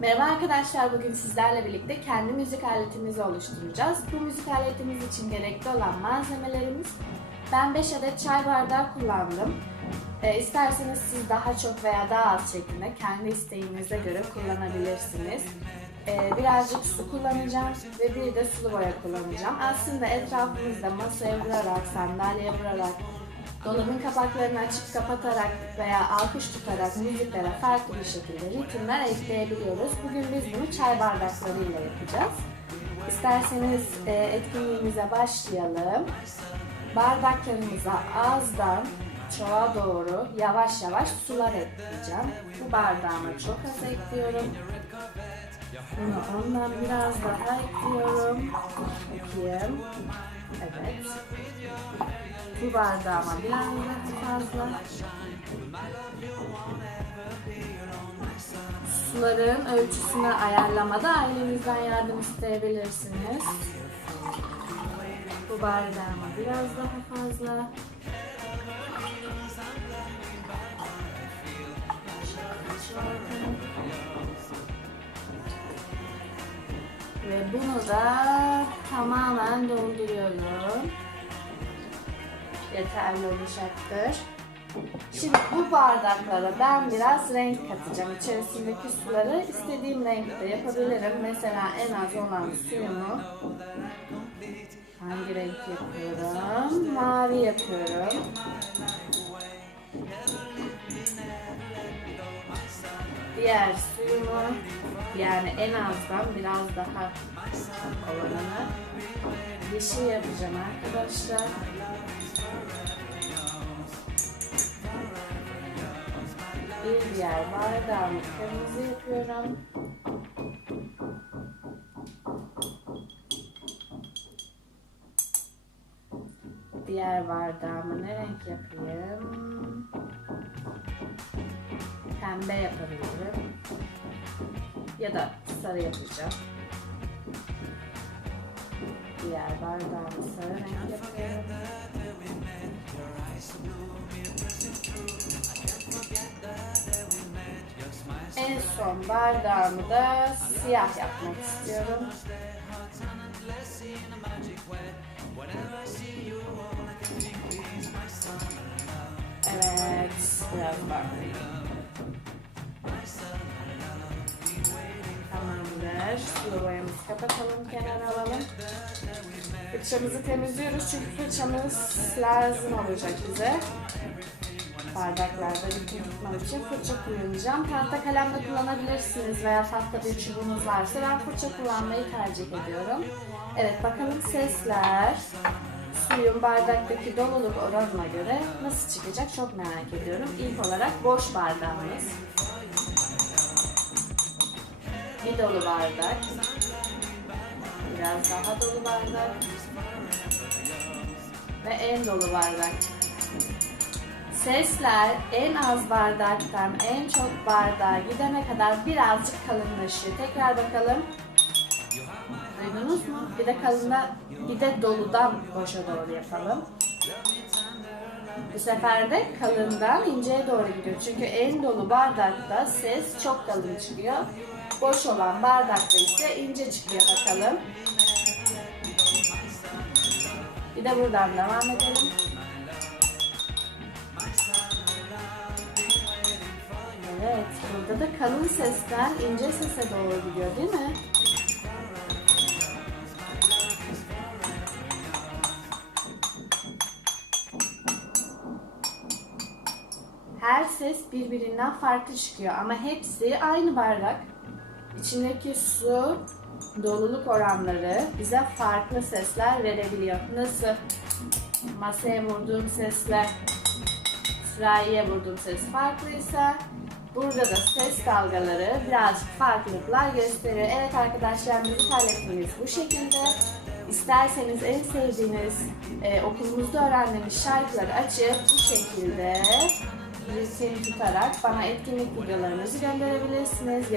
Merhaba arkadaşlar, bugün sizlerle birlikte kendi müzik aletimizi oluşturacağız. Bu müzik aletimiz için gerekli olan malzemelerimiz, ben 5 adet çay bardağı kullandım. E, isterseniz siz daha çok veya daha az şeklinde kendi isteğinize göre kullanabilirsiniz. E, birazcık su kullanacağım ve bir de sulu boya kullanacağım. Aslında etrafımızda masaya vurarak, sandalyeye vurarak, Dolabın kapaklarını açıp kapatarak veya alkış tutarak müziklere farklı bir şekilde ritimler ekleyebiliyoruz. Bugün biz bunu çay bardaklarıyla yapacağız. İsterseniz e, etkinliğimize başlayalım. Bardaklarımıza azdan çoğa doğru yavaş yavaş sular ekleyeceğim. Bu bardağıma çok az ekliyorum. Bunu ondan biraz daha ekliyorum. Bakayım. Evet. Bu bardağıma biraz daha fazla. Suların ölçüsünü ayarlamada ailenizden yardım isteyebilirsiniz. Bu bardağıma biraz daha fazla. Ve bunu da tamamen dolduruyorum yeterli olacaktır. Şimdi bu bardaklara ben biraz renk katacağım. İçerisindeki suları istediğim renkte yapabilirim. Mesela en az olan suyumu hangi renk yapıyorum? Mavi yapıyorum. Diğer suyumu yani en azdan biraz daha olanını yeşil yapacağım arkadaşlar. Bir diğer bardağımı kırmızı yapıyorum. Diğer bardağımı ne renk yapayım? Pembe yapabilirim. Ya da sarı yapacağım. Diğer bardağımı sarı renk yapıyorum. En son bardağımı da siyah yapmak istiyorum. Evet, biraz bakayım. Tamamdır. Sulu boyamızı kapatalım, kenara alalım. Fırçamızı temizliyoruz çünkü fırçamız lazım olacak bize bardaklarda ritim tutmam için fırça kullanacağım. Tahta kalem de kullanabilirsiniz veya tahta bir çubuğunuz varsa ben fırça kullanmayı tercih ediyorum. Evet bakalım sesler suyun bardaktaki doluluk oranına göre nasıl çıkacak çok merak ediyorum. İlk olarak boş bardağımız. Bir dolu bardak. Biraz daha dolu bardak. Ve en dolu bardak. Sesler en az bardaktan en çok bardağa gidene kadar birazcık kalınlaşıyor. Tekrar bakalım. Duydunuz mu? Bir de kalına, bir de doludan boşa doğru yapalım. Bu sefer de kalından inceye doğru gidiyor. Çünkü en dolu bardakta ses çok kalın çıkıyor. Boş olan bardakta ise ince çıkıyor bakalım. Bir de buradan devam edelim. Evet, burada da kalın sesten ince sese doğru gidiyor değil mi? Her ses birbirinden farklı çıkıyor ama hepsi aynı bardak. İçindeki su, doluluk oranları bize farklı sesler verebiliyor. Nasıl? Masaya vurduğum sesle sürahiye vurduğum ses farklıysa burada da ses dalgaları birazcık farklılıklar gösteriyor. Evet arkadaşlar müzik aletimiz bu şekilde. İsterseniz en sevdiğiniz e, okulumuzda öğrendiğiniz şarkıları açıp bu şekilde ritim tutarak bana etkinlik videolarınızı gönderebilirsiniz.